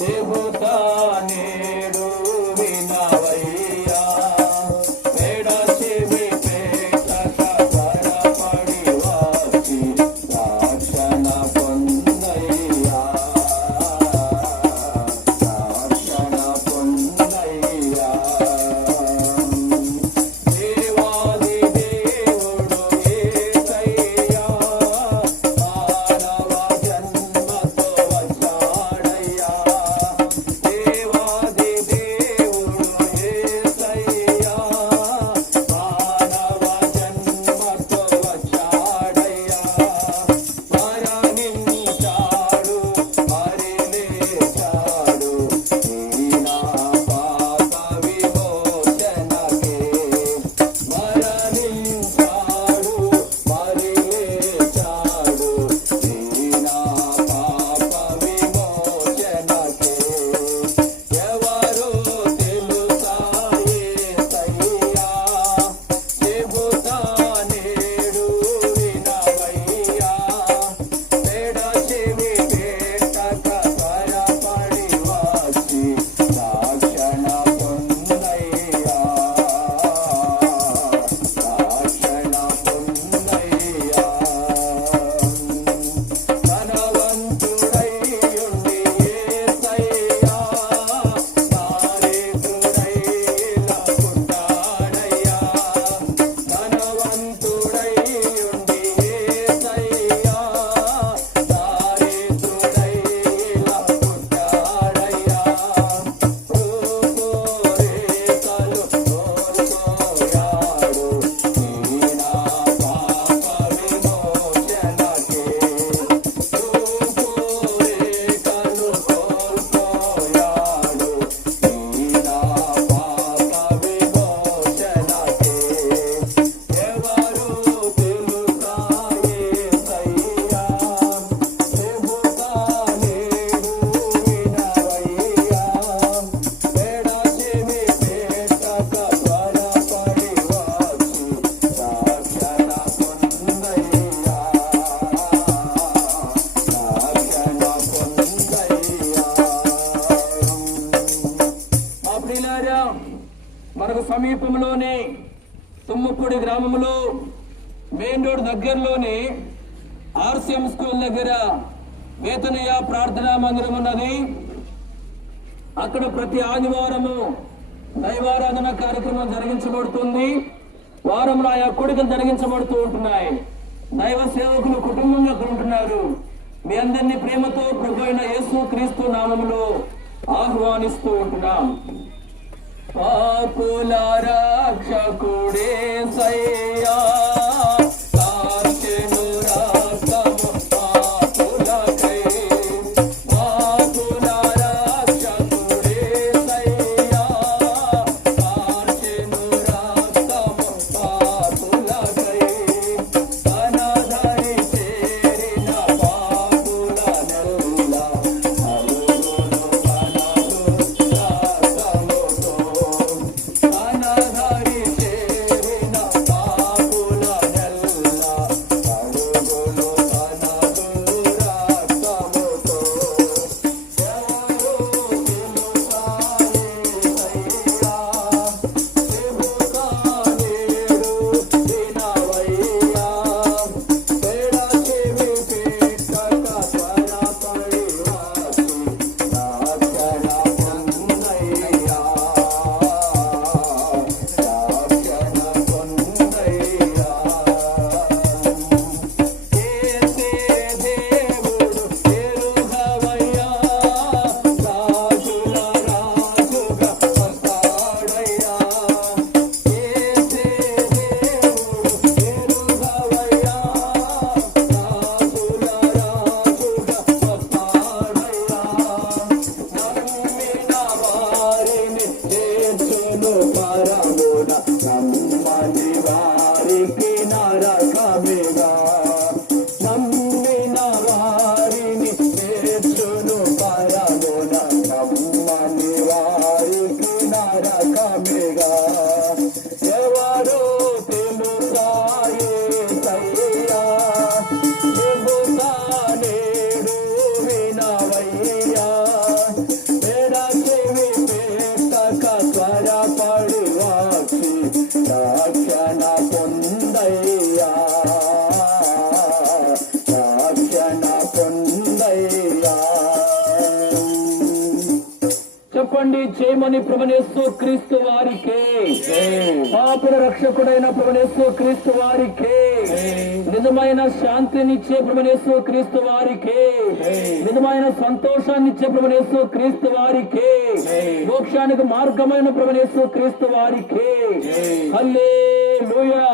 చెబుతా నేడు వినవయ్యా మేడ చెవి పేటక త్వరపడి వచ్చి రక్షణ పొందయ్యా రక్షణ పొందయ్యా దేవాది దేవుడు యేసయ్యా మానవ జన్మతో వచ్చాడయ్యా దేవాది దేవుడు యేసయ్యా మానవ జన్మతో వచ్చాడయ్యా మరణించాడు మరి లేచాడు ఈ నా పాప విమోచనకే మరణించాడు మరి లేచాడు ఈ నా పాప విమోచనకే ఎవరు తెలుసా యేసయ్యా చెబుతా నేడు వినవయ్యా మేడ చెవి పేటక త్వరపడి వచ్చి రక్షణ పొందయ్యా రక్షణ పొందయ్యా ధనవంతుడై ఉండి యేసయ్యా దారిద్రుడై ఇలా పుట్టాడయ్యా ధనవంతుడై ఉండి యేసయ్యా దారిద్రుడై ఇలా పుట్టాడయ్యా రూపురేఖలు కోల్పోయాడు ఈ నా పాప విమోచనకే రూపురేఖలు కోల్పోయాడు ఈ నా పాప విమోచనకే ఎవరు తెలుసా యేసయ్యా చెబుతా నేడు వినవయ్యా మేడ చెవి పేటక త్వరపడి వచ్చి రక్షణ పొందయ్యా రక్షణ పొందయ్యా. మా ప్రియులారా, మనకు సమీపంలోనే తుమ్మపూడి గ్రామంలో మెయిన్ రోడ్ దగ్గరలోనే ఆర్సిఎం స్కూల్ దగ్గర వేతనయ్య ప్రార్థనా మందిరం ఉన్నది. అక్కడ ప్రతి ఆదివారము దైవారాధన కార్యక్రమం జరిగించబడుతుంది. వారంలో ఆయా కూడికలు జరిగించబడుతూ ఉంటున్నాయి. దైవ సేవకులు కుటుంబంగా అక్కడ ఉంటున్నారు. మీ అందరినీ ప్రేమతో ప్రభు అయిన యేసు క్రీస్తు నామములో ఆహ్వానిస్తూ ఉంటున్నాం. పాపుల రక్షకుడేసయ్యా కార్చెను రక్తము పాపులకై పాపుల రక్షకుడేసయ్యా కార్చెను రక్తము పాపులకై తనదరి చేరిన పాపులనెల్ల నలుగురు రక్తముతో అనధరి చేరిన పాపులనెల్ల అడుగులు అనదు రక్తముతో ఎవరు తెలుసా యేసయ్యా చెబుతా నేడు వినవయ్యా మేడ చెవి పేటక త్వరపడి వచ్చి రక్షణ పొందయ్యా రక్షణ పొందయ్యా. యేసే దేవుడు ఎరుగవయ్యా రాజుల రాజుగా వస్తాడయ్యా యేసే దేవుడు ఎరుగవయ్యా రాజుల రాజుగా వస్తాడయ్యా నమ్మిన వారిని చేర్చును పరమున నమ్మని వారికి నరకమిగా నమ్మిన వారిని చేర్చును పరమున నమ్మని వారికి నరకమిగా ఎవరు తెలుసా యేసయ్యా చెబుతా నేడు వినవయ్యా చేయమని ప్రభునేసు క్రీస్తు వారికి, పాపుల రక్షకుడైన ప్రభునేసు క్రీస్తు వారికి, నిజమైన శాంతినిచ్చే ప్రభునేసు క్రీస్తు వారికి, నిజమైన సంతోషాన్నిచ్చే ప్రభునేసు క్రీస్తు వారికి, మోక్షానికి మార్గమైన ప్రభునేసు క్రీస్తు వారికి. హల్లెలూయా.